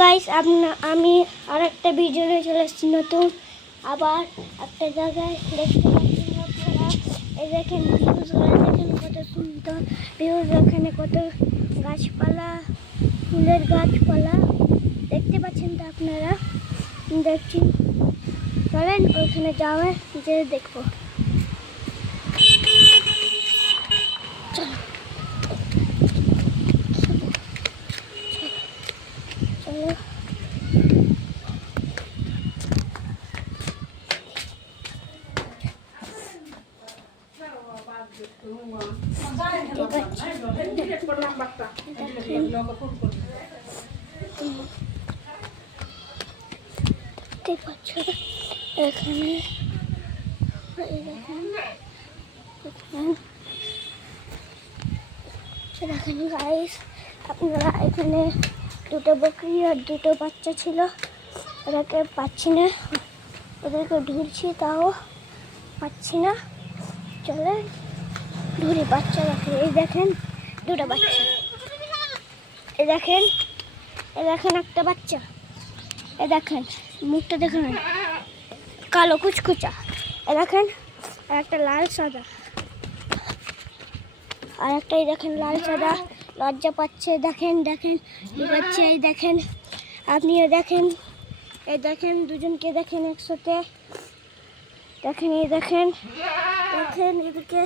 Guys আমি আর একটা video নিয়ে চলে এসেছি নতুন আবার একটা জায়গায় দেখতে পাচ্ছেন আপনারা। এই দেখেন ভিউজগুলো দেখেন কত সুন্দর ভিউজ, এখানে কত গাছপালা, ফুলের গাছপালা দেখতে পাচ্ছেন তো আপনারা। দেখছি চলেন ওইখানে যাওয়ার যে দেখবো। চলো চলো দেখতে পাচ্ছ এখানে দেখেন গাইস আপনারা, এখানে দুটো বকরি আর দুটো বাচ্চা ছিল, ওদেরকে পাচ্ছি না, ওদেরকে ঢুরছি তাও পাচ্ছি না। চলে ধরি বাচ্চা দেখেন, এই দেখেন দুটো বাচ্চা, এই দেখেন একটা বাচ্চা, এই দেখেন মুখটা দেখেন কালো কুচকুচা, এই দেখেন আর একটা লাল সাদা, আর একটা এই দেখেন লাল সাদা লজ্জা পাচ্ছে। দেখেন কি পাচ্ছে, এই দেখেন আপনিও দেখেন, এই দেখেন দুজনকে দেখেন একসাথে, দেখেন এই দেখেন এদিকে